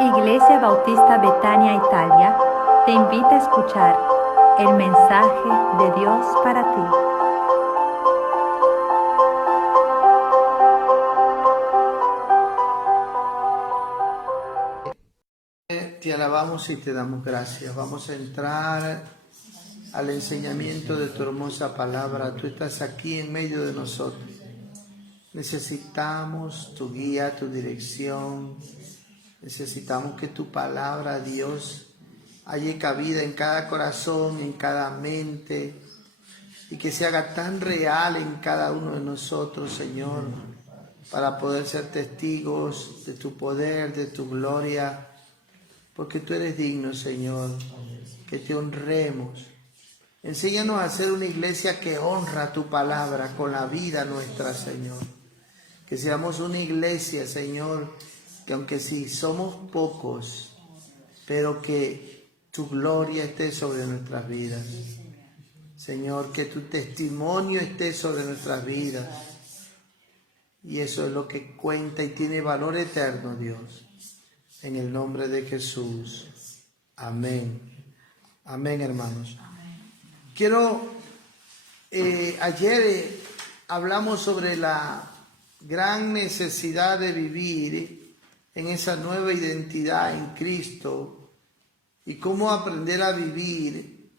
Iglesia Bautista Betania Italia te invita a escuchar el mensaje de Dios para ti. Te alabamos y te damos gracias. Vamos a entrar al enseñamiento de tu hermosa palabra. Tú estás aquí en medio de nosotros. Necesitamos tu guía, tu dirección. Necesitamos que tu palabra, Dios, halle cabida en cada corazón, en cada mente, y que se haga tan real en cada uno de nosotros, Señor, para poder ser testigos de tu poder, de tu gloria, porque tú eres digno, Señor, que te honremos. Enséñanos a ser una iglesia que honra tu palabra con la vida nuestra, Señor. Que seamos una iglesia, Señor, que aunque sí somos pocos, pero que tu gloria esté sobre nuestras vidas. Señor, que tu testimonio esté sobre nuestras vidas. Y eso es lo que cuenta y tiene valor eterno, Dios. En el nombre de Jesús. Amén. Amén, hermanos. Ayer hablamos sobre la gran necesidad de vivir en esa nueva identidad en Cristo y cómo aprender a vivir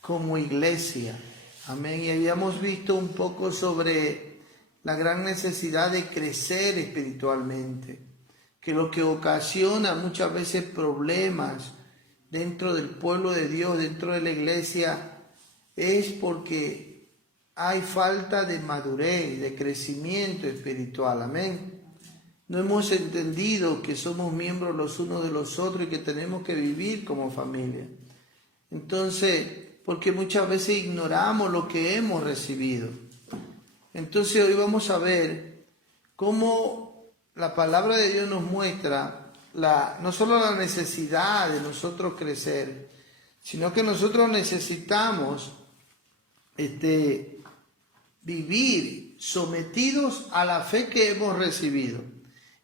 como iglesia. Amén. Y habíamos visto un poco sobre la gran necesidad de crecer espiritualmente, que lo que ocasiona muchas veces problemas dentro del pueblo de Dios, dentro de la iglesia, es porque hay falta de madurez, de crecimiento espiritual. Amén. No hemos entendido que somos miembros los unos de los otros y que tenemos que vivir como familia. Entonces, porque muchas veces ignoramos lo que hemos recibido. Entonces hoy vamos a ver cómo la palabra de Dios nos muestra no solo la necesidad de nosotros crecer, sino que nosotros necesitamos vivir sometidos a la fe que hemos recibido,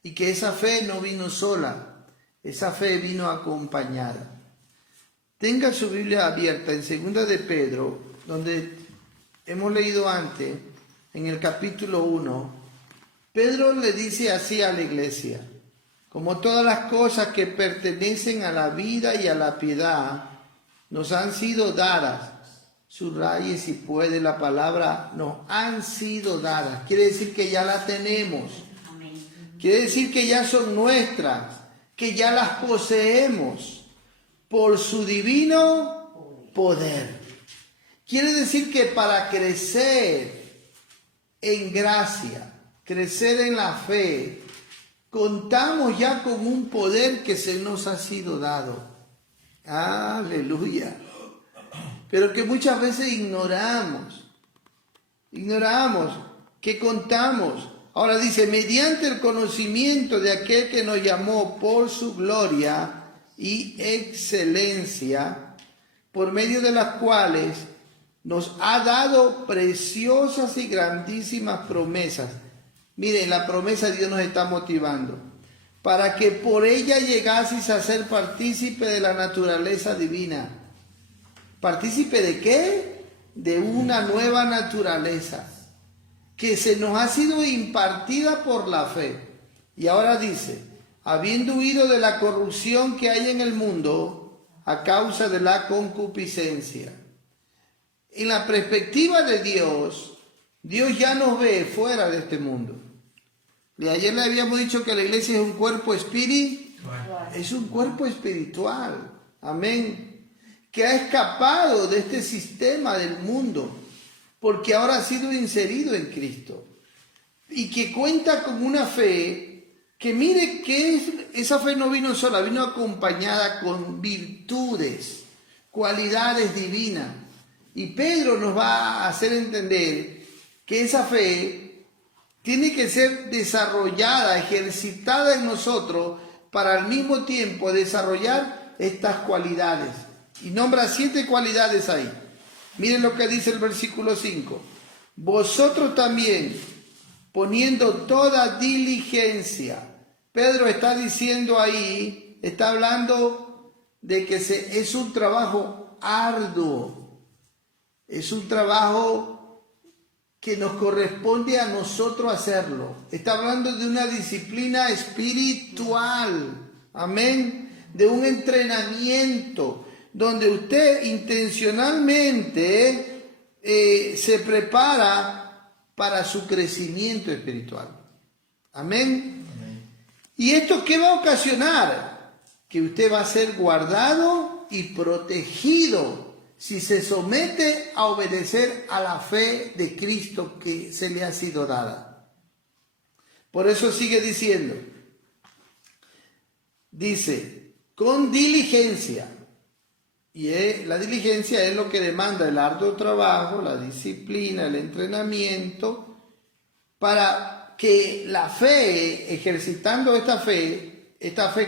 y que esa fe no vino sola, esa fe vino acompañada. Tenga su Biblia abierta en 2 de Pedro, donde hemos leído antes, en el capítulo 1, Pedro le dice así a la iglesia: como todas las cosas que pertenecen a la vida y a la piedad nos han sido dadas. Subraye si puede la palabra nos han sido dadas. Quiere decir que ya la tenemos. Quiere decir que ya son nuestras, que ya las poseemos por su divino poder. Quiere decir que para crecer en gracia, crecer en la fe, contamos ya con un poder que se nos ha sido dado. Aleluya. Pero que muchas veces ignoramos que contamos. Ahora dice, mediante el conocimiento de aquel que nos llamó por su gloria y excelencia, por medio de las cuales nos ha dado preciosas y grandísimas promesas. Miren, la promesa de Dios nos está motivando, para que por ella llegaseis a ser partícipe de la naturaleza divina. ¿Partícipe de qué? De una nueva naturaleza que se nos ha sido impartida por la fe. Y ahora dice, habiendo huido de la corrupción que hay en el mundo a causa de la concupiscencia. En la perspectiva de Dios, Dios ya nos ve fuera de este mundo. Ayer le habíamos dicho que la iglesia es un cuerpo espiritual. Es un cuerpo espiritual. Amén. Que ha escapado de este sistema del mundo, porque ahora ha sido inserido en Cristo, y que cuenta con una fe que, mire, que esa fe no vino sola, vino acompañada con virtudes, cualidades divinas. Y Pedro nos va a hacer entender que esa fe tiene que ser desarrollada, ejercitada en nosotros, para al mismo tiempo desarrollar estas cualidades. Y nombra 7 cualidades ahí. Miren lo que dice el versículo 5. Vosotros también, poniendo toda diligencia. Pedro está diciendo ahí, está hablando de que es un trabajo arduo, es un trabajo que nos corresponde a nosotros hacerlo. Está hablando de una disciplina espiritual, amén, de un entrenamiento donde usted intencionalmente se prepara para su crecimiento espiritual. Amén. ¿Y esto qué va a ocasionar? Que usted va a ser guardado y protegido si se somete a obedecer a la fe de Cristo que se le ha sido dada. Por eso sigue diciendo, dice, con diligencia. Y la diligencia es lo que demanda el arduo trabajo, la disciplina, el entrenamiento, para que la fe, ejercitando esta fe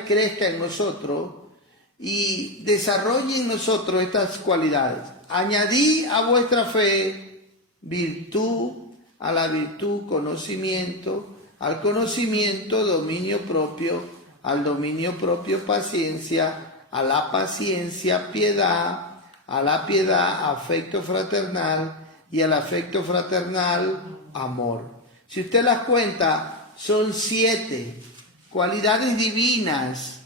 crezca en nosotros y desarrolle en nosotros estas cualidades. Añadí a vuestra fe virtud, a la virtud conocimiento, al conocimiento dominio propio, al dominio propio paciencia, a la paciencia piedad, a la piedad afecto fraternal y al afecto fraternal amor. Si usted las cuenta, son 7 cualidades divinas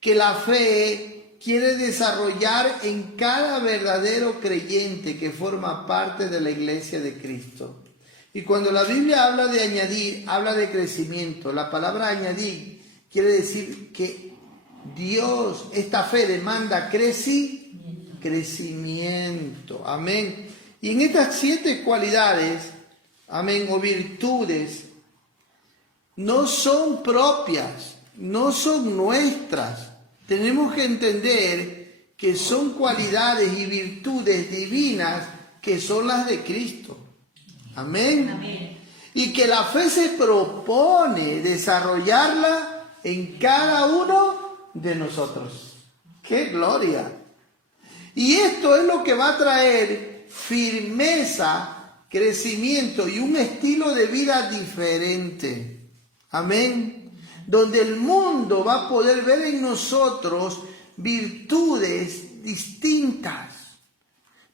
que la fe quiere desarrollar en cada verdadero creyente que forma parte de la iglesia de Cristo. Y cuando la Biblia habla de añadir, habla de crecimiento. La palabra añadir quiere decir que Dios, esta fe demanda crecimiento. Amén. Y en estas 7 cualidades, amén, o virtudes, no son propias, no son nuestras. Tenemos que entender que son cualidades y virtudes divinas que son las de Cristo. Amén. Amén. Y que la fe se propone desarrollarla en cada uno de nosotros. ¡Qué gloria! Y esto es lo que va a traer firmeza, crecimiento y un estilo de vida diferente. Amén. Donde el mundo va a poder ver en nosotros virtudes distintas.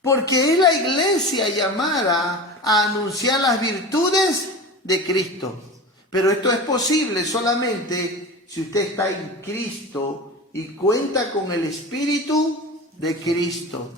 Porque es la iglesia llamada a anunciar las virtudes de Cristo. Pero esto es posible solamente si usted está en Cristo y cuenta con el Espíritu de Cristo.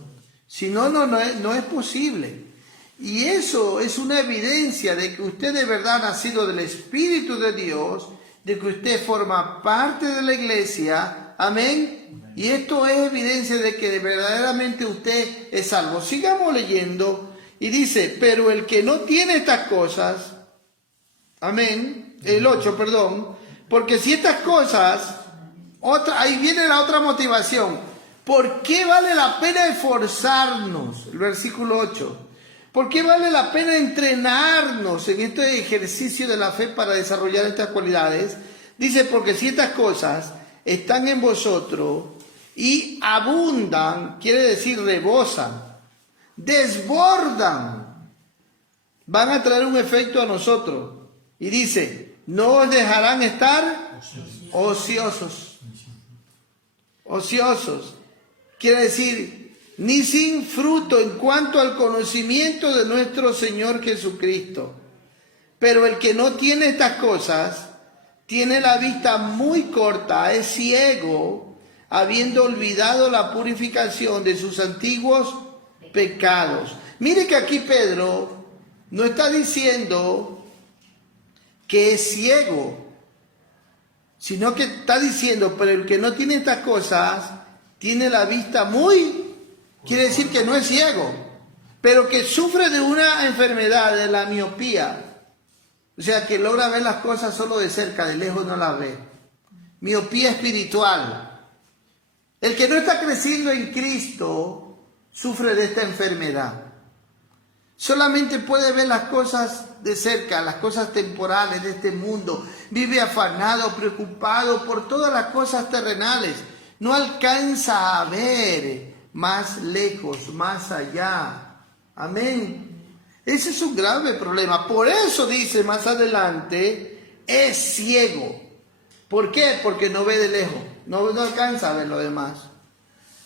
Si no, no es posible. Y eso es una evidencia de que usted de verdad ha nacido del Espíritu de Dios, de que usted forma parte de la iglesia. Amén. Y esto es evidencia de que verdaderamente usted es salvo. Sigamos leyendo. Y dice, pero el que no tiene estas cosas, amén, el 8, perdón, porque si estas cosas, ahí viene la otra motivación. ¿Por qué vale la pena esforzarnos? El versículo 8. ¿Por qué vale la pena entrenarnos en este ejercicio de la fe para desarrollar estas cualidades? Dice, porque si estas cosas están en vosotros y abundan, quiere decir rebosan, desbordan, van a traer un efecto a nosotros. Y dice, no os dejarán estar ociosos. Ociosos. Quiere decir, ni sin fruto en cuanto al conocimiento de nuestro Señor Jesucristo. Pero el que no tiene estas cosas, tiene la vista muy corta, es ciego, habiendo olvidado la purificación de sus antiguos pecados. Mire que aquí Pedro no está diciendo que es ciego, sino que está diciendo, pero el que no tiene estas cosas, tiene la vista muy, quiere decir que no es ciego, pero que sufre de una enfermedad, de la miopía. O sea, que logra ver las cosas solo de cerca, de lejos no las ve. Miopía espiritual. El que no está creciendo en Cristo sufre de esta enfermedad. Solamente puede ver las cosas de cerca, las cosas temporales de este mundo. Vive afanado, preocupado por todas las cosas terrenales. No alcanza a ver más lejos, más allá. Amén. Ese es un grave problema. Por eso dice más adelante, es ciego. ¿Por qué? Porque no ve de lejos, no alcanza a ver lo demás.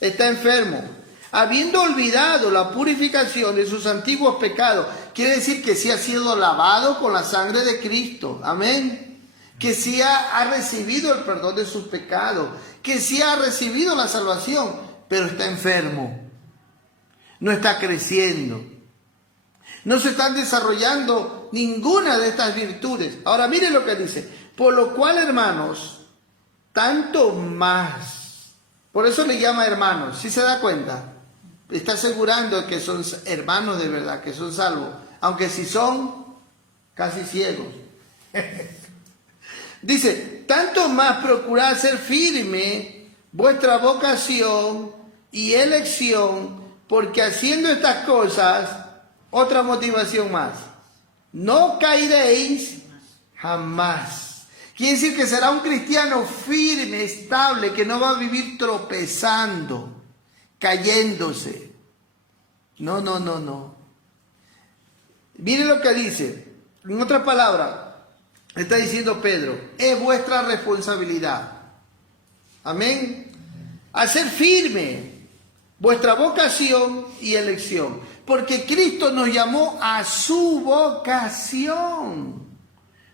Está enfermo, habiendo olvidado la purificación de sus antiguos pecados. Quiere decir que sí ha sido lavado con la sangre de Cristo. Amén. Que sí ha recibido el perdón de sus pecados. Que sí ha recibido la salvación. Pero está enfermo. No está creciendo. No se están desarrollando ninguna de estas virtudes. Ahora miren lo que dice. Por lo cual, hermanos, tanto más. Por eso le llama hermanos. ¿Sí se da cuenta? Está asegurando que son hermanos de verdad, que son salvos. Aunque si son casi ciegos. Dice, tanto más procurad ser firme vuestra vocación y elección, porque haciendo estas cosas, otra motivación más, no caeréis jamás. Quiere decir que será un cristiano firme, estable, que no va a vivir tropezando, cayéndose. No. Miren lo que dice. En otras palabras, está diciendo Pedro, es vuestra responsabilidad. Amén. Hacer firme vuestra vocación y elección. Porque Cristo nos llamó a su vocación.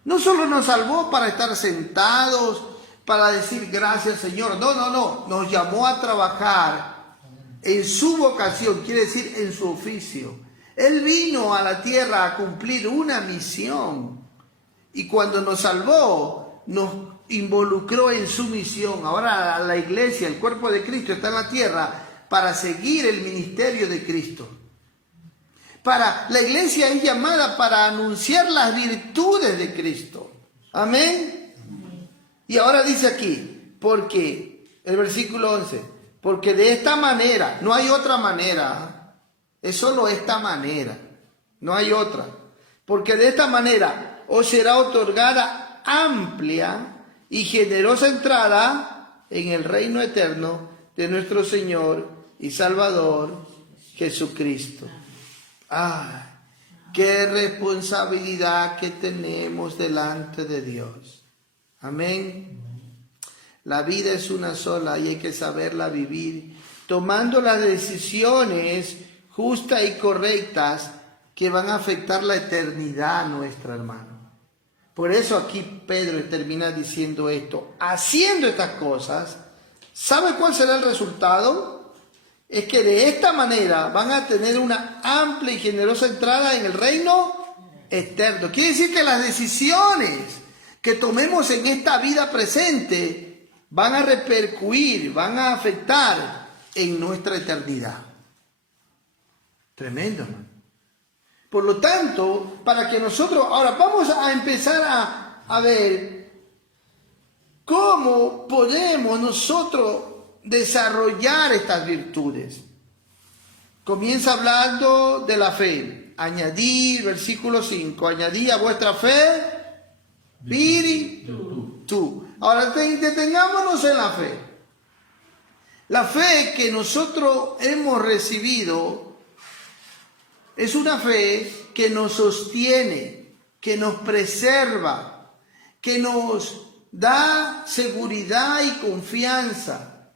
No solo nos salvó para estar sentados, para decir gracias Señor. No. Nos llamó a trabajar en su vocación, quiere decir en su oficio. Él vino a la tierra a cumplir una misión. Y cuando nos salvó, nos involucró en su misión. Ahora la iglesia, el cuerpo de Cristo está en la tierra para seguir el ministerio de Cristo. La iglesia es llamada para anunciar las virtudes de Cristo. Amén. Y ahora dice aquí, porque, el versículo 11, porque de esta manera, no hay otra manera, es solo esta manera, no hay otra. Porque de esta manera os será otorgada amplia y generosa entrada en el reino eterno de nuestro Señor y Salvador Jesucristo. ¡Ay! ¡Qué responsabilidad que tenemos delante de Dios! Amén. La vida es una sola y hay que saberla vivir, tomando las decisiones justas y correctas que van a afectar la eternidad nuestra, hermano. Por eso aquí Pedro termina diciendo esto. Haciendo estas cosas, ¿sabe cuál será el resultado? Es que de esta manera van a tener una amplia y generosa entrada en el reino eterno. Quiere decir que las decisiones que tomemos en esta vida presente van a repercutir, van a afectar en nuestra eternidad. Tremendo, hermano. Por lo tanto, para que nosotros, ahora vamos a empezar a ver cómo podemos nosotros desarrollar estas virtudes. Comienza hablando de la fe. Añadí, versículo 5, añadí a vuestra fe virtud. Ahora detengámonos en la fe. La fe que nosotros hemos recibido es una fe que nos sostiene, que nos preserva, que nos da seguridad y confianza,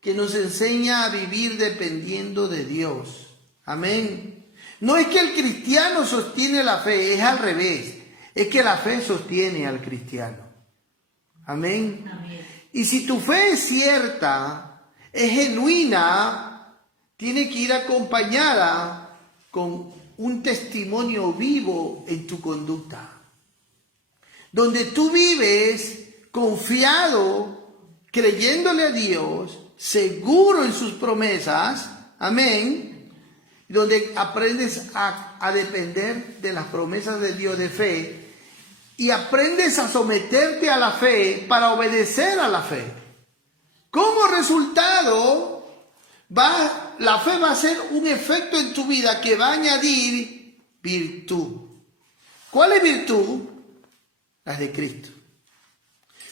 que nos enseña a vivir dependiendo de Dios. Amén. No es que el cristiano sostiene la fe, es al revés. Es que la fe sostiene al cristiano. Amén. Amén. Y si tu fe es cierta, es genuina, tiene que ir acompañada con un testimonio vivo en tu conducta. Donde tú vives confiado, creyéndole a Dios, seguro en sus promesas, amén, donde aprendes a depender de las promesas de Dios de fe y aprendes a someterte a la fe para obedecer a la fe. Como resultado, la fe va a ser un efecto en tu vida que va a añadir virtud. ¿Cuál es virtud? Las de Cristo.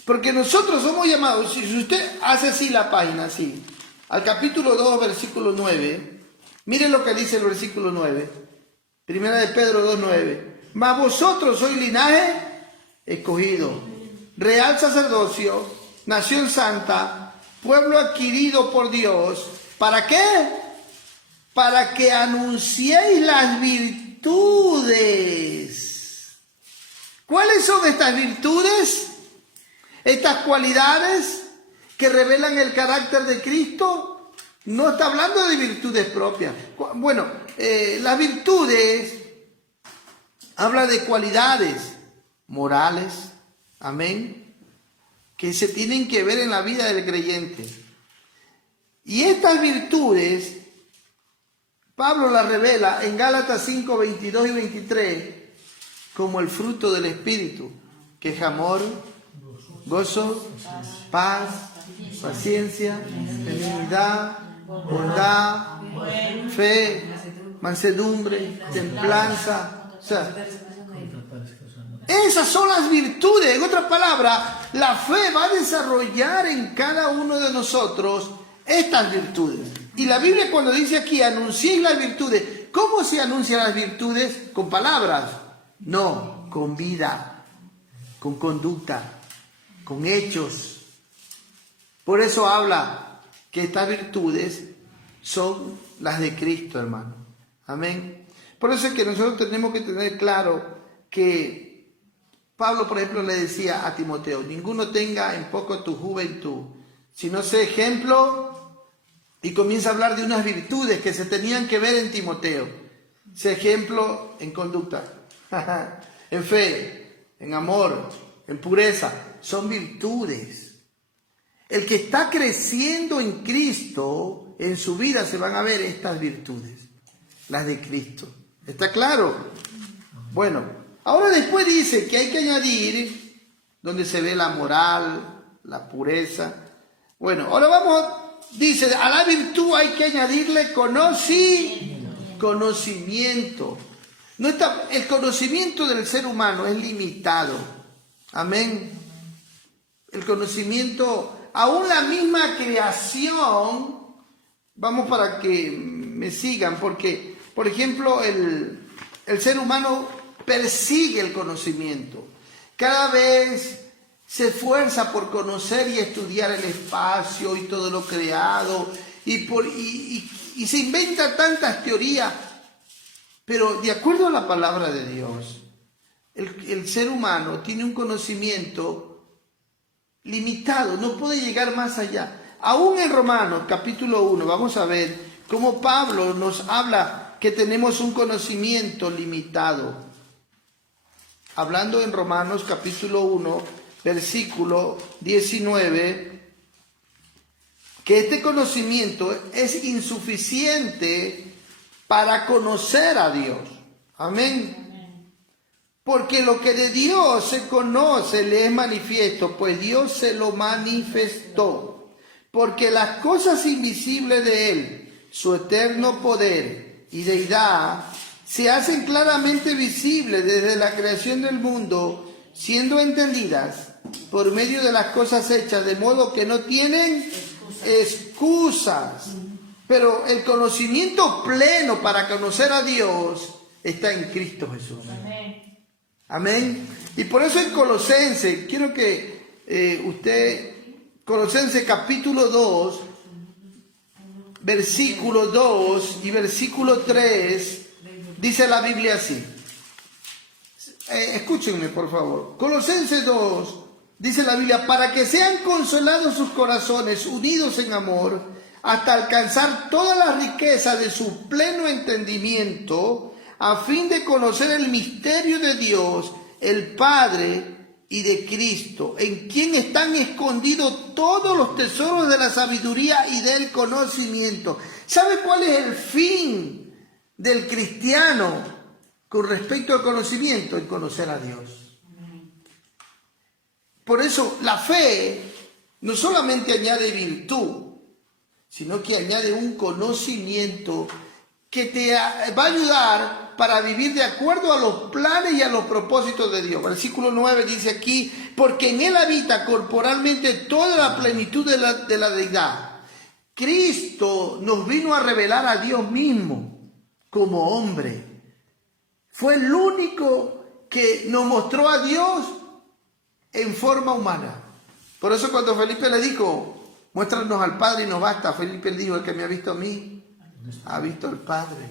Porque nosotros somos llamados, si usted hace así la página, así, al capítulo 2, versículo 9, miren lo que dice el versículo 9, primera de Pedro 2, 9. Mas vosotros sois linaje escogido, real sacerdocio, nación santa, pueblo adquirido por Dios. ¿Para qué? Para que anunciéis las virtudes. ¿Cuáles son estas virtudes? Estas cualidades que revelan el carácter de Cristo. No está hablando de virtudes propias. Bueno, las virtudes habla de cualidades morales, amén, que se tienen que ver en la vida del creyente. Y estas virtudes, Pablo las revela en Gálatas 5, 22 y 23, como el fruto del Espíritu, que es amor, gozo, paz, paciencia, benignidad, bondad, fe, mansedumbre, templanza. O sea, esas son las virtudes. En otras palabras, la fe va a desarrollar en cada uno de nosotros estas virtudes. Y la Biblia, cuando dice aquí, anunciéis las virtudes, ¿cómo se anuncian las virtudes? ¿Con palabras? No, con vida, con conducta, con hechos. Por eso habla que estas virtudes son las de Cristo, hermano. Amén. Por eso es que nosotros tenemos que tener claro que Pablo, por ejemplo, le decía a Timoteo: ninguno tenga en poco tu juventud, sino sé ejemplo. Y comienza a hablar de unas virtudes que se tenían que ver en Timoteo. Sé ejemplo en conducta, en fe, en amor, en pureza. Son virtudes. El que está creciendo en Cristo, en su vida se van a ver estas virtudes, las de Cristo. ¿Está claro? Bueno, ahora después dice que hay que añadir, donde se ve la moral, la pureza. Bueno, ahora vamos, dice, a la virtud hay que añadirle conocimiento. No está, el conocimiento del ser humano es limitado. Amén. El conocimiento, aún la misma creación, vamos para que me sigan, porque, por ejemplo, el ser humano persigue el conocimiento. Cada vez se esfuerza por conocer y estudiar el espacio y todo lo creado, y se inventa tantas teorías, pero de acuerdo a la palabra de Dios, el ser humano tiene un conocimiento limitado, no puede llegar más allá. Aún en Romanos capítulo 1 vamos a ver cómo Pablo nos habla que tenemos un conocimiento limitado. Hablando en Romanos capítulo 1, versículo 19, que este conocimiento es insuficiente para conocer a Dios. Amén. Porque lo que de Dios se conoce le es manifiesto, pues Dios se lo manifestó. Porque las cosas invisibles de Él, su eterno poder y deidad, se hacen claramente visibles desde la creación del mundo, siendo entendidas por medio de las cosas hechas, de modo que no tienen excusas. Pero el conocimiento pleno para conocer a Dios está en Cristo Jesús. Amén. Y por eso en Colosenses, quiero que Colosenses capítulo 2, versículo 2 y versículo 3, dice la Biblia así. Escúchenme por favor. Colosenses 2, dice la Biblia: para que sean consolados sus corazones, unidos en amor, hasta alcanzar toda la riqueza de su pleno entendimiento, a fin de conocer el misterio de Dios, el Padre, y de Cristo, en quien están escondidos todos los tesoros de la sabiduría y del conocimiento. ¿Sabe cuál es el fin del cristiano con respecto al conocimiento? El conocer a Dios. Por eso la fe no solamente añade virtud, sino que añade un conocimiento que te va a ayudar para vivir de acuerdo a los planes y a los propósitos de Dios. Versículo 9 dice aquí: porque en Él habita corporalmente toda la plenitud de la deidad. Cristo nos vino a revelar a Dios mismo como hombre. Fue el único que nos mostró a Dios en forma humana. Por eso cuando Felipe le dijo, muéstranos al Padre y nos basta, Felipe le dijo, el que me ha visto a mí, ha visto al Padre.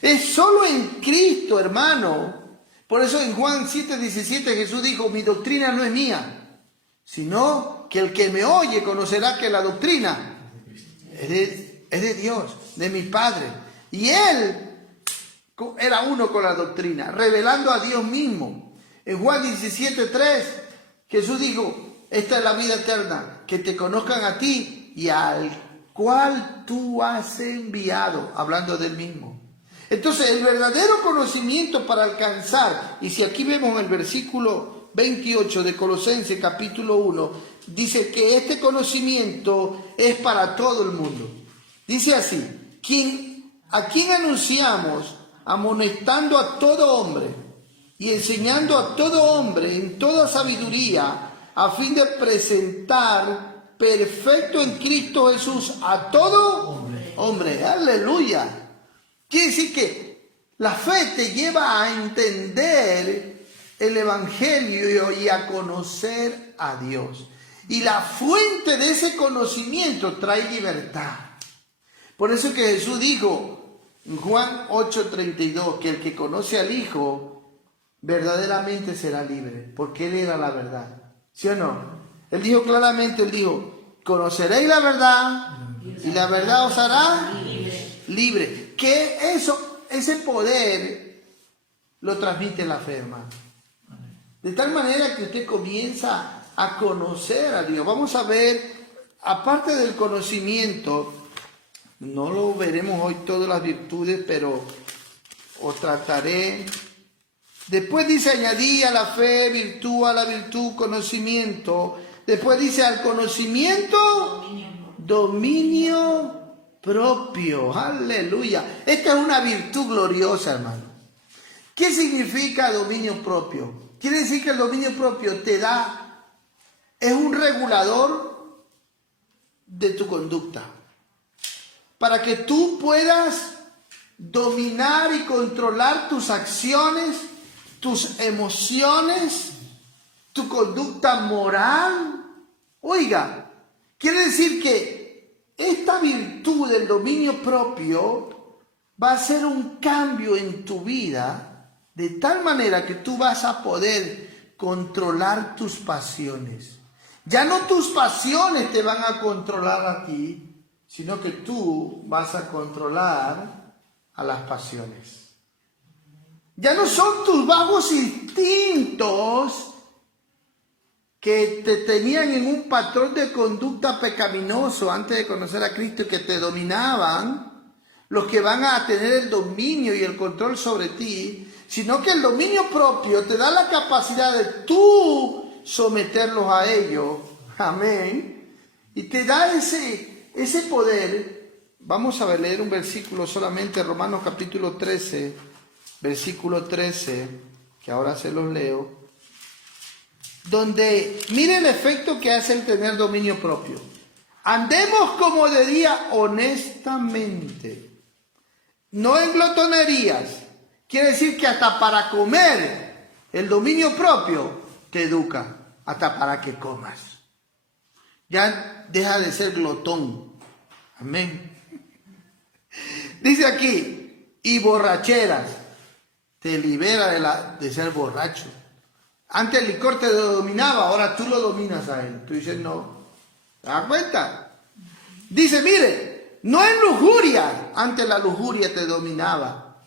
Es solo en Cristo, hermano. Por eso en Juan 7:17 Jesús dijo, mi doctrina no es mía, sino que el que me oye conocerá que la doctrina es de Dios, de mi Padre. Y Él era uno con la doctrina, revelando a Dios mismo. En Juan 17:3 Jesús dijo, esta es la vida eterna, que te conozcan a ti y al cual tú has enviado, hablando del mismo. Entonces el verdadero conocimiento para alcanzar, y si aquí vemos el versículo 28 de Colosenses capítulo 1, dice que este conocimiento es para todo el mundo. Dice así, a quien anunciamos, amonestando a todo hombre y enseñando a todo hombre en toda sabiduría, a fin de presentar perfecto en Cristo Jesús a todo hombre. Aleluya. Quiere decir que la fe te lleva a entender el Evangelio y a conocer a Dios. Y la fuente de ese conocimiento trae libertad. Por eso que Jesús dijo en Juan 8:32 que el que conoce al Hijo verdaderamente será libre, porque Él era la verdad. ¿Sí o no? Él dijo claramente, Él dijo, conoceréis la verdad y la verdad os hará libre. Que ese poder lo transmite la fe, hermano. De tal manera que usted comienza a conocer a Dios. Vamos a ver, aparte del conocimiento, no lo veremos hoy todas las virtudes, pero os trataré. Después dice, añadí a la fe virtud, a la virtud conocimiento. Después dice, al conocimiento dominio propio. Aleluya. Esta es una virtud gloriosa, hermano. ¿Qué significa dominio propio? Quiere decir que el dominio propio es un regulador de tu conducta. Para que tú puedas dominar y controlar tus acciones, tus emociones, tu conducta moral. Oiga, quiere decir que esta virtud del dominio propio va a hacer un cambio en tu vida de tal manera que tú vas a poder controlar tus pasiones. Ya no tus pasiones te van a controlar a ti, sino que tú vas a controlar a las pasiones. Ya no son tus bajos instintos que te tenían en un patrón de conducta pecaminoso antes de conocer a Cristo y que te dominaban, los que van a tener el dominio y el control sobre ti, sino que el dominio propio te da la capacidad de tú someterlos a ellos. Amén. Y te da ese poder. Vamos a leer un versículo solamente, Romanos capítulo 13, versículo 13, que ahora se los leo, donde mire el efecto que hace el tener dominio propio. Andemos como de día honestamente, no en glotonerías. Quiere decir que hasta para comer el dominio propio te educa, hasta para que comas. Ya deja de ser glotón. Amén. Dice aquí, y borracheras, te libera de ser borracho. Antes el licor te dominaba, ahora tú lo dominas a él. Tú dices, no. ¿Te das cuenta? Dice, mire, no es lujuria. Antes la lujuria te dominaba.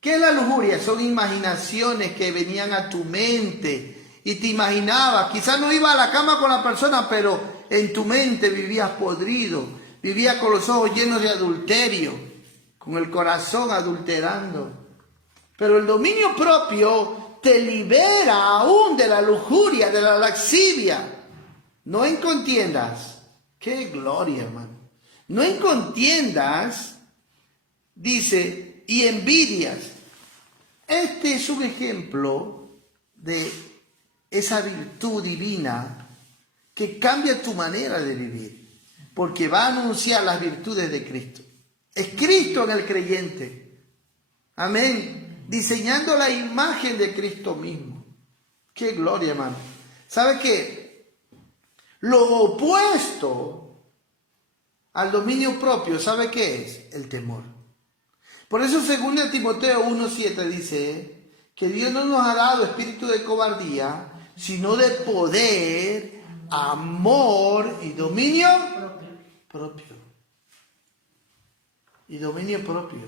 ¿Qué es la lujuria? Son imaginaciones que venían a tu mente y te imaginabas. Quizás no ibas a la cama con la persona, pero en tu mente vivías podrido. Vivías con los ojos llenos de adulterio, con el corazón adulterando. Pero el dominio propio te libera aún de la lujuria, de la lascivia. No en contiendas. ¡Qué gloria, hermano! No en contiendas, dice, y envidias. Este es un ejemplo de esa virtud divina que cambia tu manera de vivir, porque va a anunciar las virtudes de Cristo. Es Cristo en el creyente. Amén. Diseñando la imagen de Cristo mismo. ¡Qué gloria, hermano! ¿Sabe qué? Lo opuesto al dominio propio, ¿sabe qué es? El temor. Por eso 2 Timoteo 1:7 dice que Dios no nos ha dado espíritu de cobardía, sino de poder, amor y dominio propio. Y dominio propio.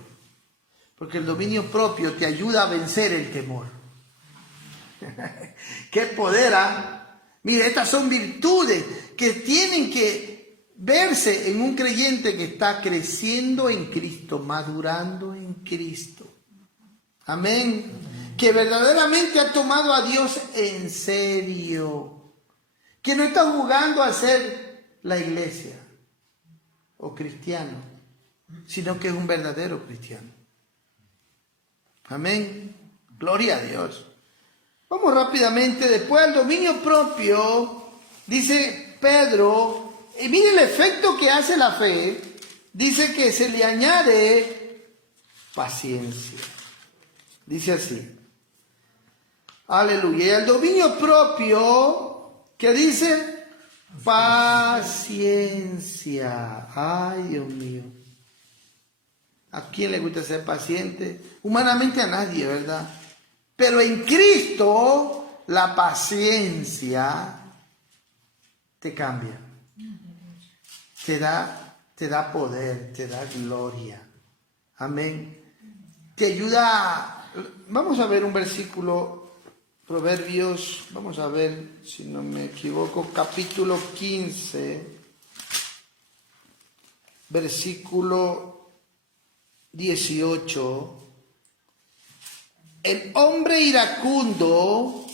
Porque el dominio propio te ayuda a vencer el temor. ¡Qué poder! Mire, estas son virtudes que tienen que verse en un creyente que está creciendo en Cristo, madurando en Cristo. Amén. Que verdaderamente ha tomado a Dios en serio. Que no está jugando a ser la iglesia o cristiano, sino que es un verdadero cristiano. Amén. Gloria a Dios. Vamos rápidamente. Después del dominio propio, dice Pedro, y mire el efecto que hace la fe. Dice que se le añade paciencia. Dice así. Aleluya. Y el dominio propio, ¿qué dice? Paciencia. Ay, Dios mío. ¿A quién le gusta ser paciente? Humanamente a nadie, ¿verdad? Pero en Cristo la paciencia te cambia. Te da poder, te da gloria. Amén. Te ayuda. Vamos a ver un versículo, Proverbios, vamos a ver si no me equivoco, capítulo 15, versículo 18. El hombre iracundo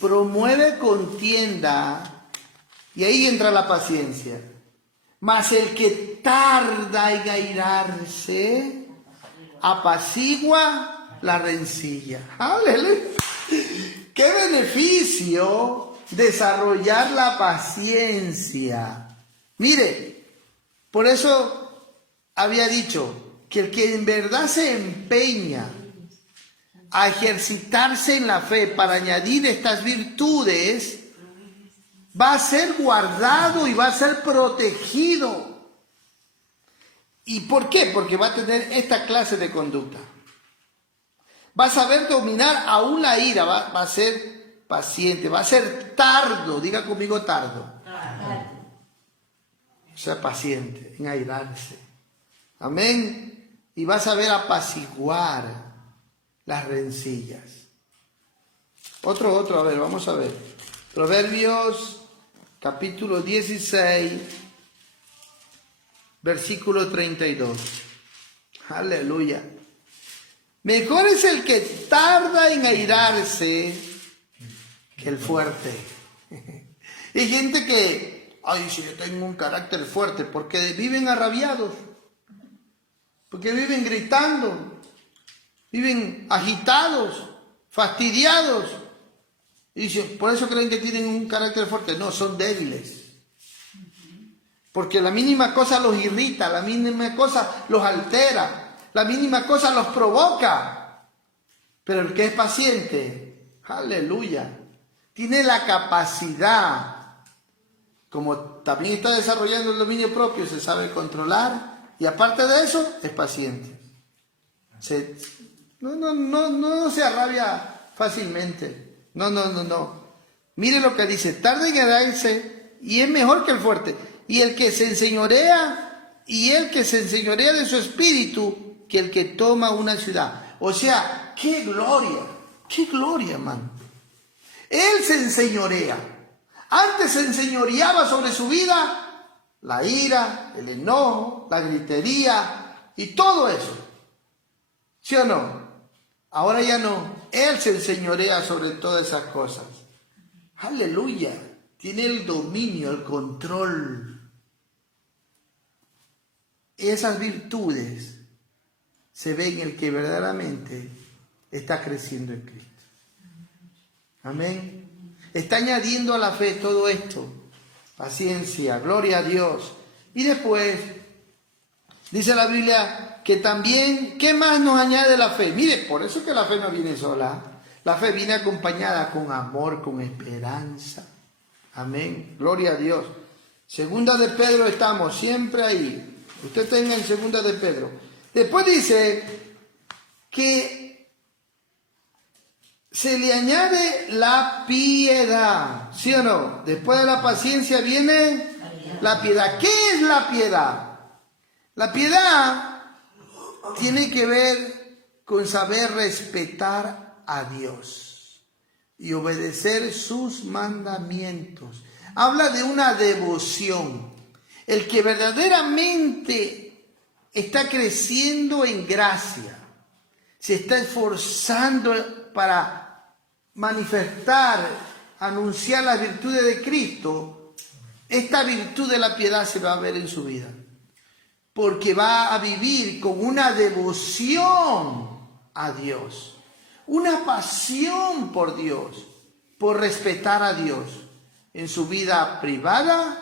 promueve contienda, y ahí entra la paciencia. Mas el que tarda en airarse apacigua la rencilla. ¡Aleluya! ¡Qué beneficio desarrollar la paciencia! Mire, por eso había dicho que el que en verdad se empeña a ejercitarse en la fe para añadir estas virtudes, va a ser guardado y va a ser protegido. ¿Y por qué? Porque va a tener esta clase de conducta. Va a saber dominar aún la ira, va a ser paciente, va a ser tardo, diga conmigo tardo. O sea, paciente, en airarse. Amén. Y va a saber apaciguar las rencillas. Otro, a ver, vamos a ver. Proverbios capítulo 16, versículo 32. Aleluya. Mejor es el que tarda en airarse que el fuerte. Hay gente que, ay, si yo tengo un carácter fuerte, porque viven arrabiados, porque viven gritando, viven agitados, fastidiados. Y dicen, por eso creen que tienen un carácter fuerte. No, son débiles. Porque la mínima cosa los irrita, la mínima cosa los altera, la mínima cosa los provoca. Pero el que es paciente, aleluya, tiene la capacidad, como también está desarrollando el dominio propio, se sabe controlar y aparte de eso es paciente. No se arrabia fácilmente. No. Mire lo que dice, tarda en airarse y es mejor que el fuerte. Y el que se enseñorea de su espíritu que el que toma una ciudad. O sea, qué gloria, man. Él se enseñorea. Antes se enseñoreaba sobre su vida la ira, el enojo, la gritería y todo eso. ¿Sí o no? Ahora ya no. Él se enseñorea sobre todas esas cosas. Aleluya. Tiene el dominio, el control. Esas virtudes se ven en el que verdaderamente está creciendo en Cristo. Amén. Está añadiendo a la fe todo esto. Paciencia, gloria a Dios. Y después, dice la Biblia que también, ¿qué más nos añade la fe? Mire, por eso es que la fe no viene sola. La fe viene acompañada con amor, con esperanza. Amén. Gloria a Dios. Segunda de Pedro estamos siempre ahí. Usted tenga en segunda de Pedro. Después dice que se le añade la piedad. ¿Sí o no? Después de la paciencia viene la piedad. ¿Qué es la piedad? La piedad tiene que ver con saber respetar a Dios y obedecer sus mandamientos. Habla de una devoción. El que verdaderamente está creciendo en gracia, se está esforzando para manifestar, anunciar las virtudes de Cristo, esta virtud de la piedad se va a ver en su vida. Porque va a vivir con una devoción a Dios, una pasión por Dios, por respetar a Dios en su vida privada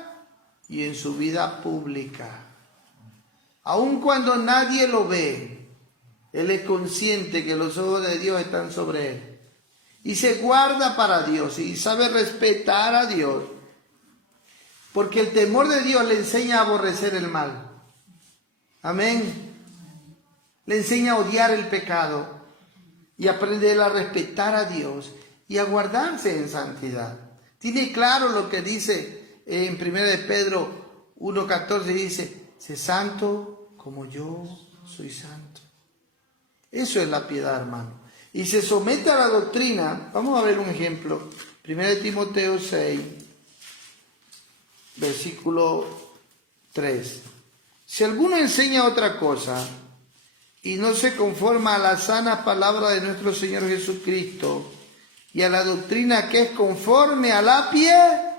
y en su vida pública. Aun cuando nadie lo ve, él es consciente que los ojos de Dios están sobre él. Y se guarda para Dios y sabe respetar a Dios. Porque el temor de Dios le enseña a aborrecer el mal. Amén. Le enseña a odiar el pecado y aprender a respetar a Dios y a guardarse en santidad. Tiene claro lo que dice en 1 de Pedro 1:14, dice, sé santo como yo soy santo. Eso es la piedad, hermano. Y se somete a la doctrina. Vamos a ver un ejemplo. 1 de Timoteo 6, versículo 3. Si alguno enseña otra cosa y no se conforma a la sana palabra de nuestro Señor Jesucristo y a la doctrina que es conforme a la piedad.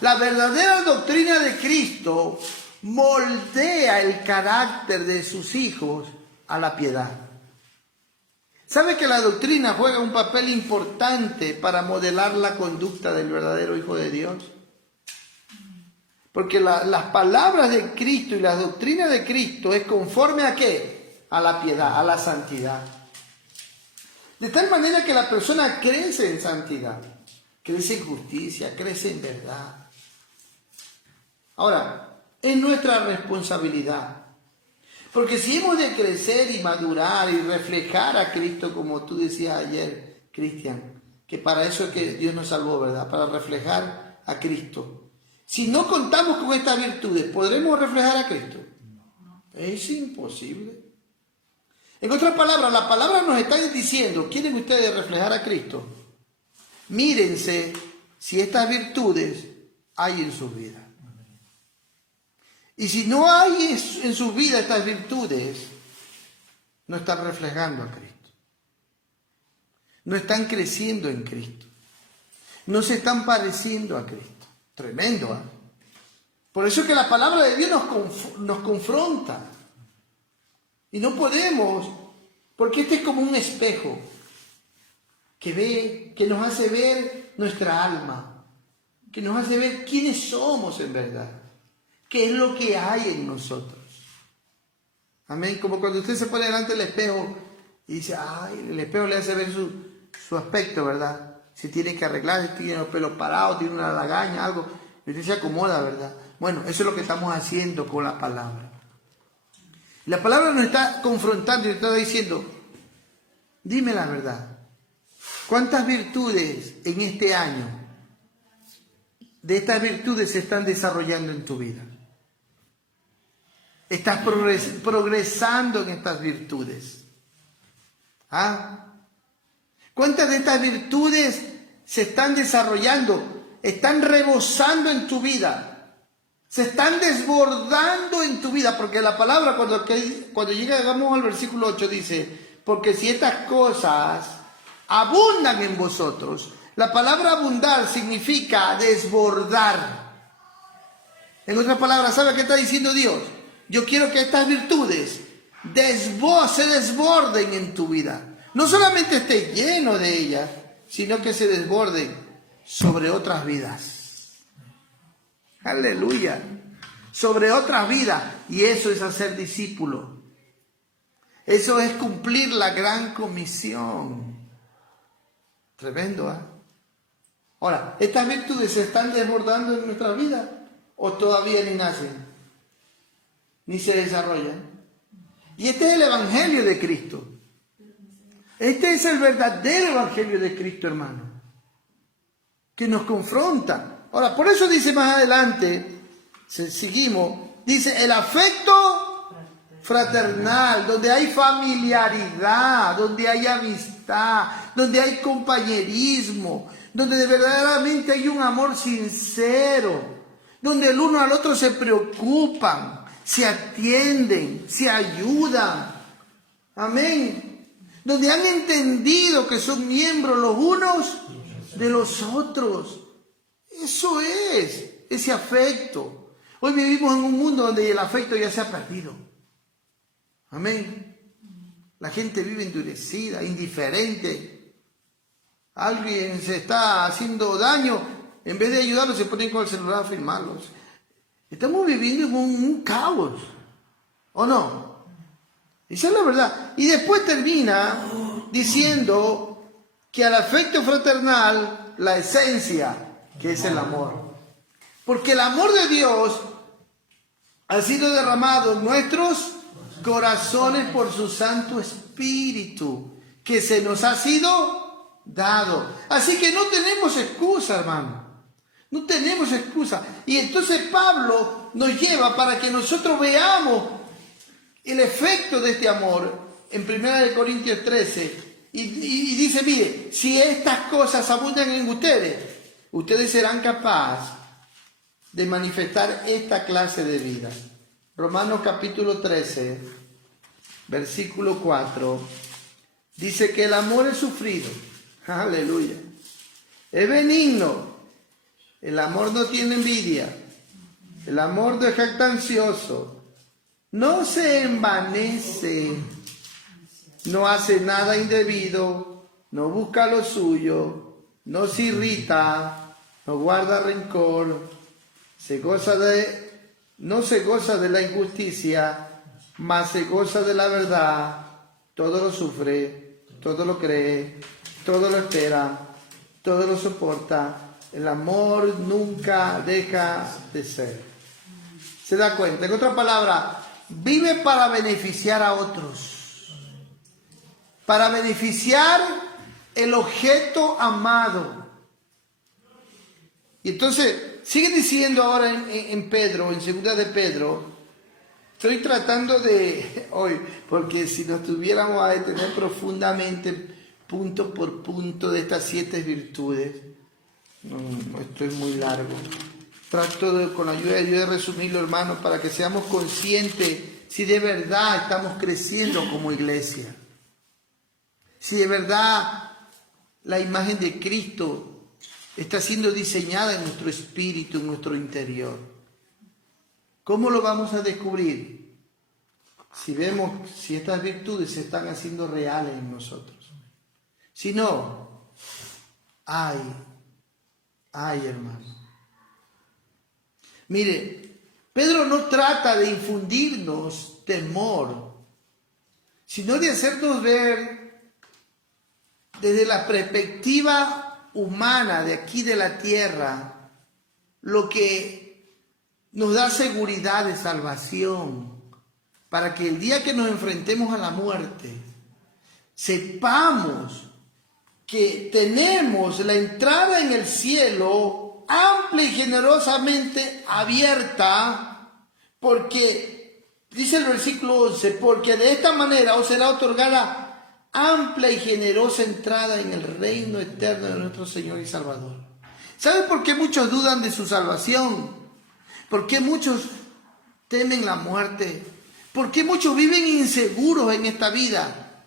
La verdadera doctrina de Cristo moldea el carácter de sus hijos a la piedad. ¿Sabe que la doctrina juega un papel importante para modelar la conducta del verdadero Hijo de Dios? Porque las palabras de Cristo y la doctrina de Cristo es conforme a ¿qué? A la piedad, a la santidad. De tal manera que la persona crece en santidad, crece en justicia, crece en verdad. Ahora, es nuestra responsabilidad. Porque si hemos de crecer y madurar y reflejar a Cristo, como tú decías ayer, Cristian, que para eso es que Dios nos salvó, ¿verdad? Para reflejar a Cristo. Si no contamos con estas virtudes, ¿podremos reflejar a Cristo? Es imposible. En otras palabras, la palabra nos está diciendo, ¿quieren ustedes reflejar a Cristo? Mírense si estas virtudes hay en sus vidas. Y si no hay en sus vidas estas virtudes, no están reflejando a Cristo. No están creciendo en Cristo. No se están pareciendo a Cristo. Tremendo, ¿eh? Por eso es que la palabra de Dios nos confronta. Y no podemos, porque este es como un espejo que nos hace ver nuestra alma, que nos hace ver quiénes somos en verdad, qué es lo que hay en nosotros. Amén. Como cuando usted se pone delante del espejo y dice, ay, el espejo le hace ver su aspecto, ¿verdad? Si tiene que arreglar, si tiene los pelos parados, tiene una lagaña, algo, y usted se acomoda, ¿verdad? Bueno, eso es lo que estamos haciendo con la palabra. La palabra nos está confrontando y nos está diciendo, dime la verdad, ¿cuántas virtudes en este año de estas virtudes se están desarrollando en tu vida? ¿Estás progresando en estas virtudes? ¿Ah? ¿Cuántas de estas virtudes se están desarrollando? Están rebosando en tu vida. Se están desbordando en tu vida. Porque la palabra cuando llegamos al versículo 8 dice, porque si estas cosas abundan en vosotros. La palabra abundar significa desbordar. En otras palabras, ¿sabe qué está diciendo Dios? Yo quiero que estas virtudes se desborden en tu vida. No solamente esté lleno de ellas, sino que se desborden sobre otras vidas. Aleluya. Sobre otras vidas. Y eso es hacer discípulo. Eso es cumplir la gran comisión. Tremendo, ¿eh? Ahora, ¿estas virtudes se están desbordando en nuestra vida o todavía ni nacen, ni se desarrollan? Y este es el Evangelio de Cristo. Este es el verdadero Evangelio de Cristo, hermano, que nos confronta. Ahora, por eso dice más adelante, seguimos, dice el afecto fraternal, donde hay familiaridad, donde hay amistad, donde hay compañerismo, donde verdaderamente hay un amor sincero, donde el uno al otro se preocupan, se atienden, se ayudan. Amén. Donde han entendido que son miembros los unos de los otros. Eso es ese afecto. Hoy vivimos en un mundo donde el afecto ya se ha perdido. Amén. La gente vive endurecida, indiferente. Alguien se está haciendo daño, en vez de ayudarlos se ponen con el celular a filmarlos. Estamos viviendo en un caos, ¿o no? Esa es la verdad. Y después termina diciendo que al afecto fraternal, la esencia, que es el amor. Porque el amor de Dios ha sido derramado en nuestros corazones por su Santo Espíritu, que se nos ha sido dado. Así que no tenemos excusa, hermano. No tenemos excusa. Y entonces Pablo nos lleva para que nosotros veamos el efecto de este amor en 1 Corintios 13. Y dice, mire, si estas cosas abundan en ustedes, ustedes serán capaces de manifestar esta clase de vida. Romanos capítulo 13, versículo 4, dice que el amor es sufrido. Aleluya. Es benigno. El amor no tiene envidia. El amor no es jactancioso. No se envanece. No hace nada indebido. No busca lo suyo. No se irrita. No guarda rencor. No se goza de la injusticia, mas se goza de la verdad. Todo lo sufre, todo lo cree, todo lo espera, todo lo soporta. El amor nunca deja de ser. ¿Se da cuenta? En otras palabras, vive para beneficiar a otros, para beneficiar el objeto amado. Y entonces, sigue diciendo ahora en Pedro, en segunda de Pedro, estoy tratando de, hoy, porque si nos tuviéramos a detener profundamente, punto por punto, de estas 7 virtudes, esto es muy largo. Trato con la ayuda de Dios de resumirlo, hermanos, para que seamos conscientes si de verdad estamos creciendo como iglesia. Si de verdad la imagen de Cristo está siendo diseñada en nuestro espíritu, en nuestro interior. ¿Cómo lo vamos a descubrir? Si vemos si estas virtudes se están haciendo reales en nosotros. Si no, ay, hermano. Mire, Pedro no trata de infundirnos temor, sino de hacernos ver desde la perspectiva humana de aquí de la tierra lo que nos da seguridad de salvación, para que el día que nos enfrentemos a la muerte sepamos que tenemos la entrada en el cielo amplia y generosamente abierta, porque dice el versículo 11, porque de esta manera os será otorgada amplia y generosa entrada en el reino eterno de nuestro Señor y Salvador. ¿Sabe por qué muchos dudan de su salvación? ¿Por qué muchos temen la muerte? ¿Por qué muchos viven inseguros en esta vida?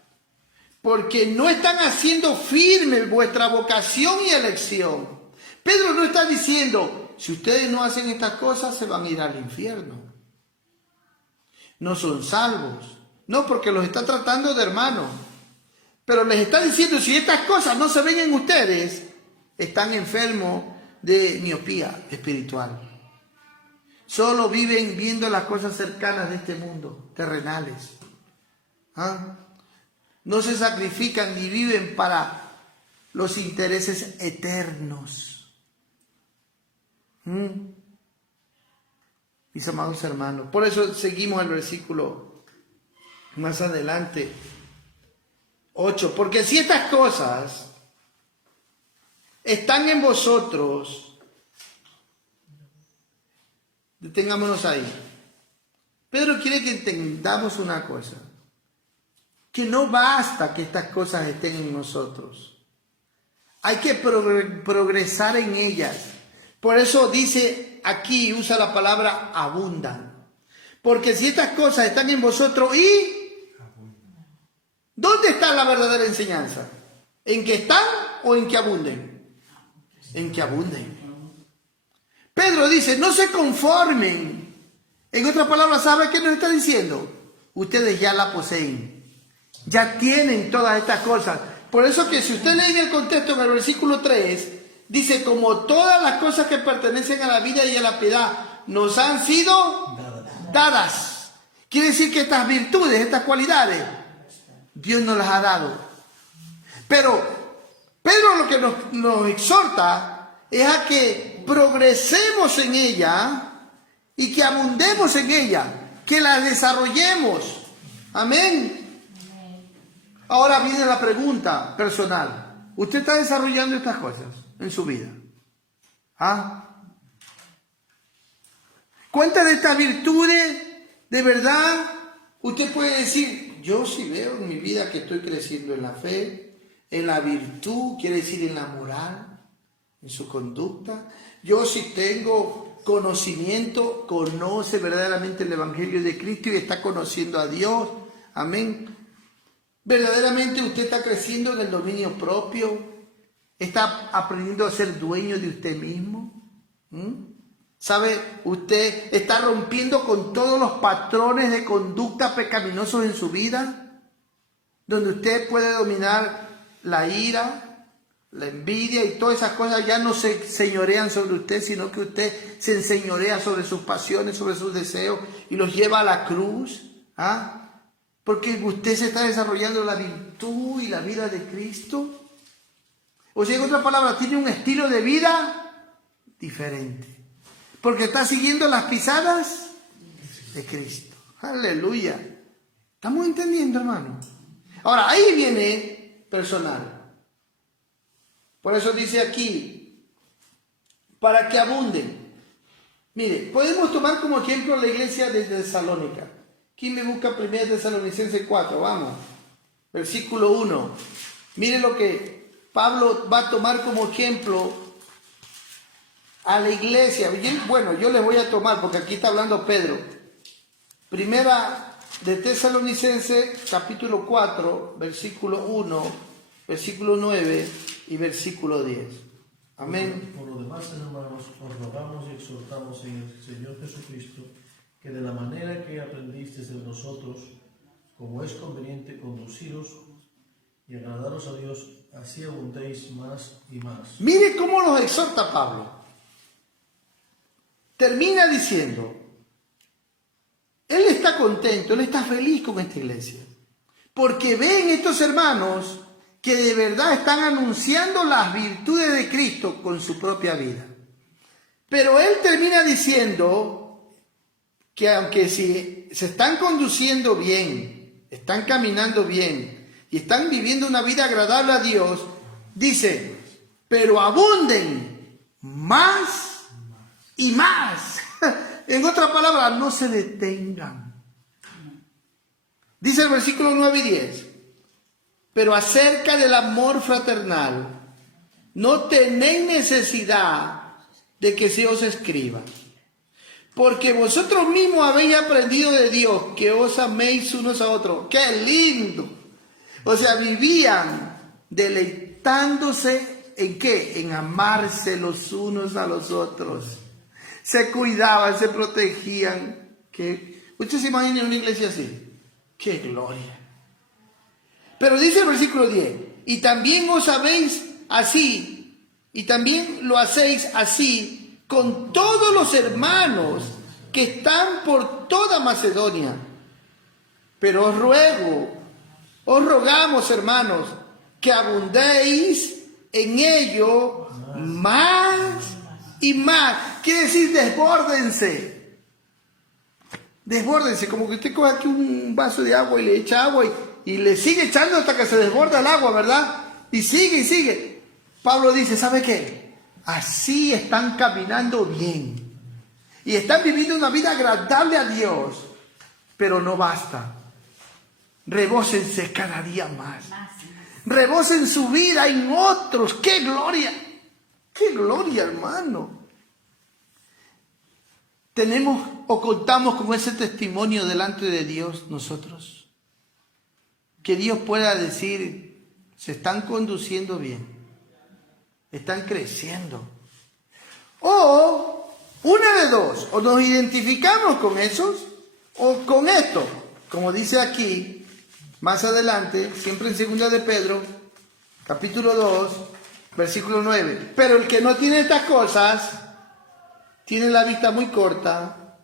Porque no están haciendo firme vuestra vocación y elección. Pedro no está diciendo, si ustedes no hacen estas cosas, se van a ir al infierno. No son salvos. No, porque los está tratando de hermanos. Pero les está diciendo, si estas cosas no se ven en ustedes, están enfermos de miopía espiritual. Solo viven viendo las cosas cercanas de este mundo, terrenales. No se sacrifican ni viven para los intereses eternos. Mis amados hermanos, por eso seguimos el versículo más adelante, 8, porque si estas cosas están en vosotros, detengámonos ahí. Pedro quiere que entendamos una cosa, que no basta que estas cosas estén en nosotros, hay que progresar en ellas. Por eso dice aquí, usa la palabra abundan, porque si estas cosas están en vosotros ¿dónde está la verdadera enseñanza? ¿En que están o en que abunden? En que abunden. Pedro dice, no se conformen. En otras palabras, ¿sabe qué nos está diciendo? Ustedes ya la poseen. Ya tienen todas estas cosas. Por eso que si usted lee en el contexto, en el versículo 3, dice, como todas las cosas que pertenecen a la vida y a la piedad nos han sido dadas. Quiere decir que estas virtudes, estas cualidades, Dios nos las ha dado. Pero Pedro lo que nos exhorta es a que progresemos en ella y que abundemos en ella, que la desarrollemos. Amén. Ahora viene la pregunta personal. ¿Usted está desarrollando estas cosas en su vida? ¿Cuántas de estas virtudes de verdad usted puede decir, yo sí veo en mi vida que estoy creciendo en la fe, en la virtud, quiere decir en la moral, en su conducta? Yo sí tengo conocimiento, conoce verdaderamente el Evangelio de Cristo y está conociendo a Dios. Amén. ¿Verdaderamente usted está creciendo en el dominio propio? ¿Está aprendiendo a ser dueño de usted mismo? ¿Sabe? Usted está rompiendo con todos los patrones de conducta pecaminosos en su vida, donde usted puede dominar la ira, la envidia y todas esas cosas ya no se señorean sobre usted, sino que usted se enseñorea sobre sus pasiones, sobre sus deseos y los lleva a la cruz. Porque usted se está desarrollando la virtud y la vida de Cristo. O sea, en otras palabras, tiene un estilo de vida diferente. Porque está siguiendo las pisadas de Cristo. Aleluya. ¿Estamos entendiendo, hermano? Ahora, ahí viene personal. Por eso dice aquí, para que abunden. Mire, podemos tomar como ejemplo la iglesia de Tesalónica. ¿Quién me busca 1 Tesalonicenses 4? Vamos. Versículo 1. Mire lo que Pablo va a tomar como ejemplo a la iglesia. Bueno, yo les voy a tomar porque aquí está hablando Pedro. Primera de Tesalonicenses, capítulo 4, versículo 1, versículo 9 y versículo 10. Amén. Por lo demás, hermanos, os rogamos y exhortamos en el Señor Jesucristo, que de la manera que aprendisteis de nosotros, como es conveniente conduciros y agradaros a Dios, así abundéis más y más. Mire cómo los exhorta Pablo. Termina diciendo, él está contento, él está feliz con esta iglesia, porque ven estos hermanos que de verdad están anunciando las virtudes de Cristo con su propia vida. Pero él termina diciendo que aunque si se están conduciendo bien, están caminando bien y están viviendo una vida agradable a Dios, dice, pero abunden más y más. En otras palabras, no se detengan. Dice el versículo 9 y 10, pero acerca del amor fraternal, no tenéis necesidad de que se os escriba. Porque vosotros mismos habéis aprendido de Dios que os améis unos a otros. ¡Qué lindo! O sea, vivían deleitándose ¿en qué? En amarse los unos a los otros. Se cuidaban, se protegían. ¿Usted se imagina una iglesia así? ¡Qué gloria! Pero dice el versículo 10, y también os sabéis así, y también lo hacéis así, con todos los hermanos que están por toda Macedonia. Pero os rogamos, hermanos, que abundéis en ello más y más. Quiere decir, desbórdense. Desbórdense, como que usted coge aquí un vaso de agua y le echa agua y le sigue echando hasta que se desborda el agua, ¿verdad? Y sigue y sigue. Pablo dice, ¿sabe qué? Así están caminando bien. Y están viviendo una vida agradable a Dios. Pero no basta. Rebósense cada día más. Rebosen su vida en otros. ¡Qué gloria! ¡Qué gloria, hermano! ¿Tenemos o contamos con ese testimonio delante de Dios nosotros? Que Dios pueda decir, se están conduciendo bien. Están creciendo. O una de dos, o nos identificamos con esos o con esto, como dice aquí más adelante, siempre en 2 de Pedro, capítulo 2, versículo 9. Pero el que no tiene estas cosas, tiene la vista muy corta,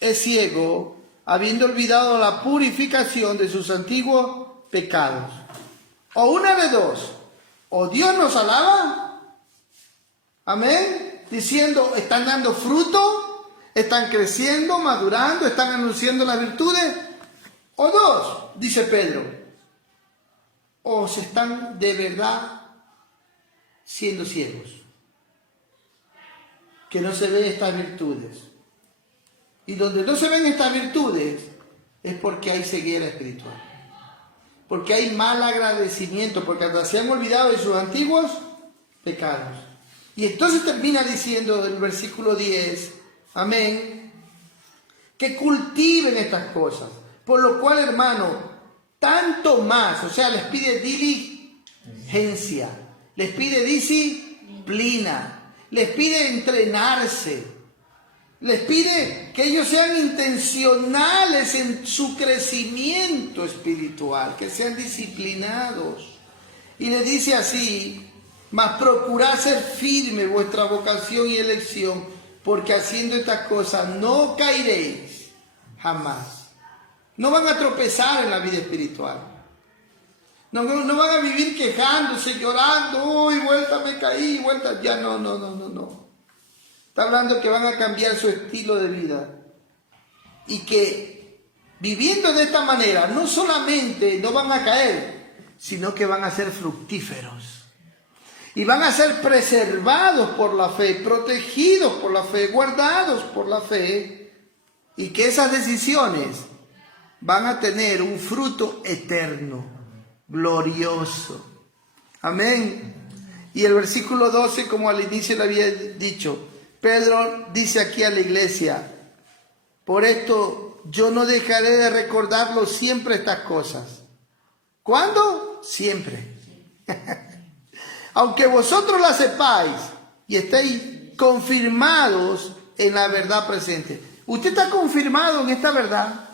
es ciego, habiendo olvidado la purificación de sus antiguos pecados. O una de dos, o Dios nos alaba, amén, diciendo, están dando fruto, están creciendo, madurando, están anunciando las virtudes. O dos, dice Pedro, o se están de verdad siendo ciegos, que no se ven estas virtudes. Y donde no se ven estas virtudes es porque hay ceguera espiritual, porque hay mal agradecimiento, porque hasta se han olvidado de sus antiguos pecados. Y entonces termina diciendo el versículo 10, amén, que cultiven estas cosas. Por lo cual, hermano, tanto más, o sea, les pide diligencia, les pide disciplina, les pide entrenarse, les pide que ellos sean intencionales en su crecimiento espiritual, que sean disciplinados. Y les dice así, mas procurad ser firme vuestra vocación y elección, porque haciendo estas cosas no caeréis jamás. No van a tropezar en la vida espiritual. No van a vivir quejándose, llorando, uy, vuelta me caí, vuelta, ya no. Está hablando que van a cambiar su estilo de vida. Y que viviendo de esta manera, no solamente no van a caer, sino que van a ser fructíferos. Y van a ser preservados por la fe, protegidos por la fe, guardados por la fe. Y que esas decisiones van a tener un fruto eterno, glorioso. Amén. Y el versículo 12, como al inicio le había dicho, Pedro dice aquí a la iglesia, por esto yo no dejaré de recordarlo siempre estas cosas. ¿Cuándo? Siempre. Aunque vosotros las sepáis y estéis confirmados en la verdad presente. ¿Usted está confirmado en esta verdad?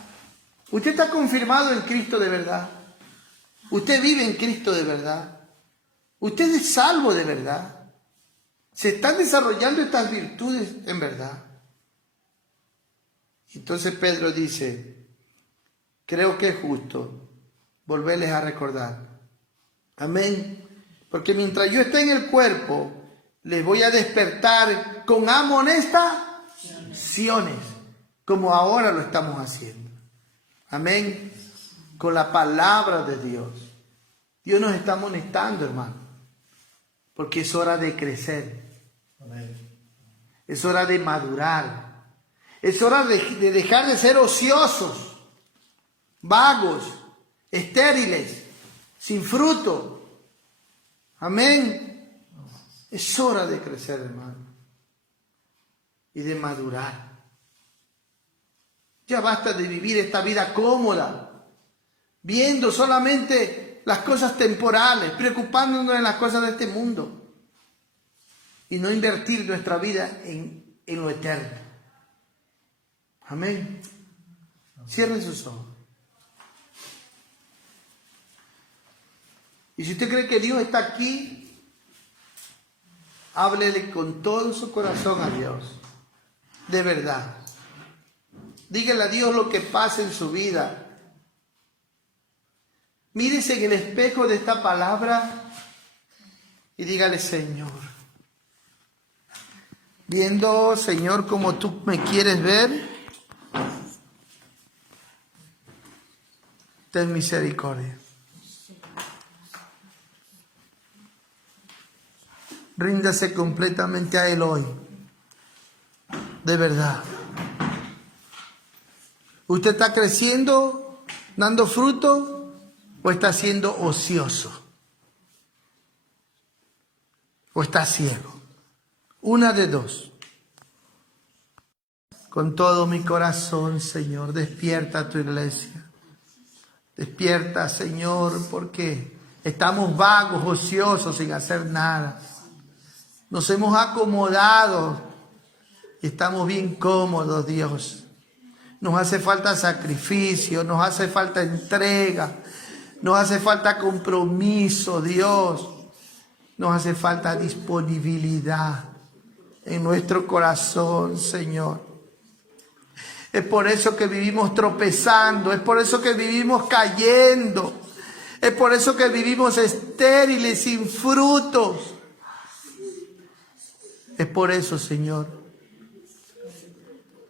¿Usted está confirmado en Cristo de verdad? ¿Usted vive en Cristo de verdad? ¿Usted es salvo de verdad? ¿Se están desarrollando estas virtudes en verdad? Entonces Pedro dice, creo que es justo volverles a recordar. Amén. Porque mientras yo esté en el cuerpo, les voy a despertar con amonestaciones, como ahora lo estamos haciendo. Amén. Con la palabra de Dios. Dios nos está amonestando, hermano. Porque es hora de crecer. Amén. Es hora de madurar. Es hora de dejar de ser ociosos, vagos, estériles, sin fruto. Amén. Es hora de crecer, hermano. Y de madurar. Ya basta de vivir esta vida cómoda, viendo solamente las cosas temporales, preocupándonos en las cosas de este mundo y no invertir nuestra vida en lo eterno. Amén. Cierren sus ojos. Y si usted cree que Dios está aquí, háblele con todo su corazón a Dios, de verdad. Dígale a Dios lo que pasa en su vida. Mírese en el espejo de esta palabra Y dígale, Señor, viendo, Señor, como tú me quieres ver, ten misericordia. Ríndase completamente a Él hoy, de verdad. ¿Usted está creciendo, dando fruto, o está siendo ocioso? ¿O está ciego? Una de dos. Con todo mi corazón, Señor, despierta a tu iglesia. Despierta, Señor, porque estamos vagos, ociosos, sin hacer nada. Nos hemos acomodado y estamos bien cómodos, Dios. Nos hace falta sacrificio, nos hace falta entrega, nos hace falta compromiso, Dios. Nos hace falta disponibilidad en nuestro corazón, Señor. Es por eso que vivimos tropezando, es por eso que vivimos cayendo, es por eso que vivimos estériles, sin frutos. Es por eso, Señor.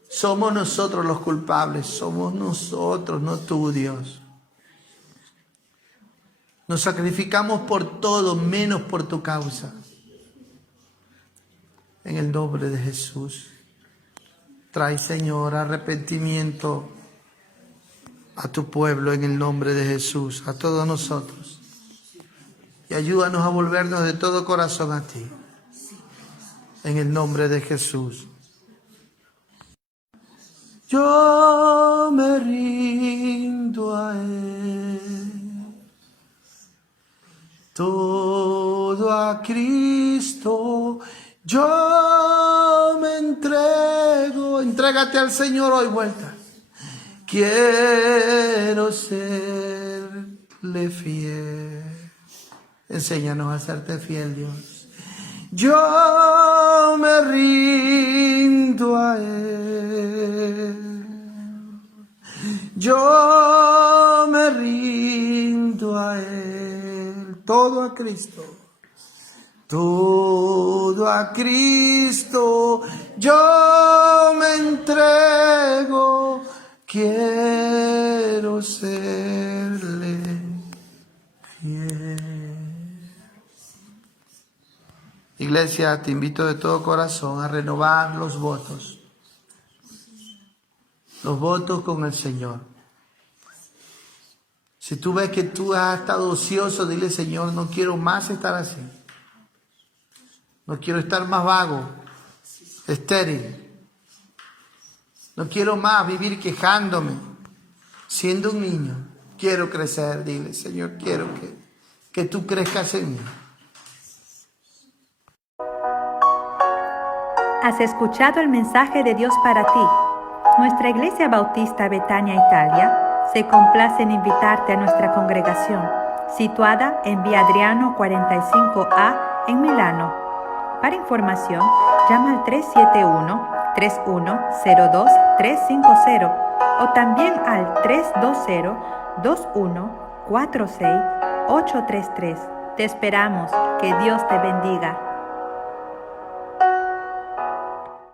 Somos nosotros los culpables, somos nosotros, no tú, Dios. Nos sacrificamos por todo, menos por tu causa. En el nombre de Jesús. Trae, Señor, arrepentimiento a tu pueblo en el nombre de Jesús, a todos nosotros. Y ayúdanos a volvernos de todo corazón a ti. En el nombre de Jesús. Yo me rindo a Él. Todo a Cristo, yo me entrego. Entrégate al Señor hoy, vuelta. Quiero serle fiel. Enséñanos a serte fiel, Dios. Yo me rindo a Él. Yo me rindo a Él. Todo a Cristo. Todo a Cristo. Yo me entrego. Quiero serle fiel. Iglesia, te invito de todo corazón a renovar los votos. Los votos con el Señor. Si tú ves que tú has estado ocioso, dile, Señor, no quiero más estar así. No quiero estar más vago, estéril. No quiero más vivir quejándome, siendo un niño. Quiero crecer, dile, Señor, quiero que tú crezcas en mí. Has escuchado el mensaje de Dios para ti. Nuestra Iglesia Bautista Betania Italia se complace en invitarte a nuestra congregación, situada en Vía Adriano 45A en Milano. Para información, llama al 371-3102-350 o también al 320-2146-833. Te esperamos. Que Dios te bendiga.